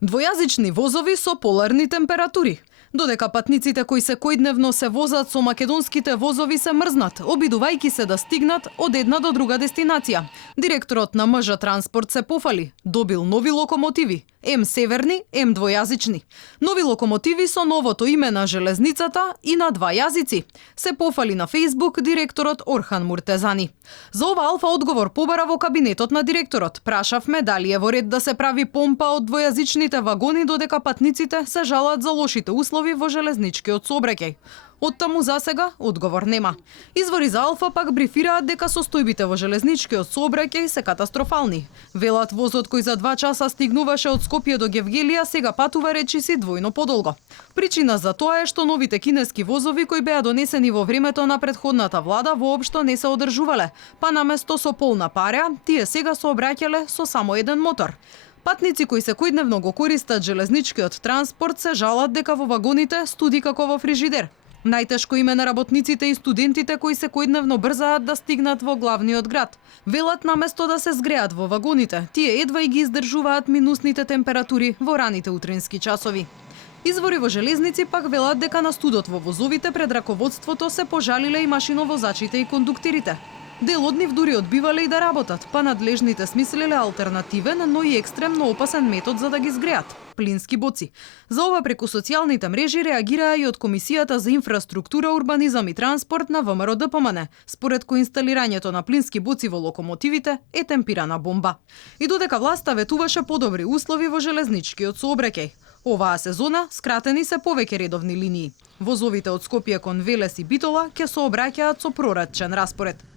Двојазични возови со поларни температури. Додека патниците кои секојдневно се возат со македонските возови се мрзнат, обидувајќи се да стигнат од една до друга дестинација. Директорот на МЖ Транспорт се пофали, добил нови локомотиви, М северни, М двојазични. Нови локомотиви со новото име на железницата и на два јазици. Се пофали на Фејсбук директорот Орхан Муртезани. За ова Алфа одговор побара во кабинетот на директорот. Прашавме дали е во ред да се прави помпа од двојазичните вагони додека патниците се жалат за лошите услови во железничкиот сообраќај. Оттаму засега одговор нема. Извори за Алфа пак брифираат дека состојбите во железничкиот сообраќај се катастрофални. Велат возот кој за 2 часа стигнуваше од Скопје до Гевгелија сега патува речиси двојно подолго. Причина за тоа е што новите кинески возови кои беа донесени во времето на претходната влада воопшто не се одржувале, па наместо со полна пареа, тие сега сообраќале со само еден мотор. Патници кои секојдневно го користат железничкиот транспорт се жалат дека во вагоните студи како во фрижидер. Најтешко име на работниците и студентите кои секојдневно брзаат да стигнат во главниот град. Велат наместо да се згреат во вагоните, тие едва и ги издржуваат минусните температури во раните утрински часови. Извори во железници пак велат дека на студот во возовите пред раководството се пожалиле и машиновозачите и кондуктерите. Дел од нив дури одбивале и да работат, па надлежните смислеле алтернативен, но и екстремно опасен метод за да ги згреат – плински боци. За ова преку социјалните мрежи реагираа и од Комисијата за инфраструктура, урбанизам и транспорт на ВМРО ДПМН, според кој инсталирањето на плински боци во локомотивите е темпирана бомба. И додека власта ветуваше подобри услови во железничкиот сообраќај. Оваа сезона скратени се повеќе редовни линии. Возовите од Скопје кон Велес и Битола ќе сообраќаат со проратчен распоред.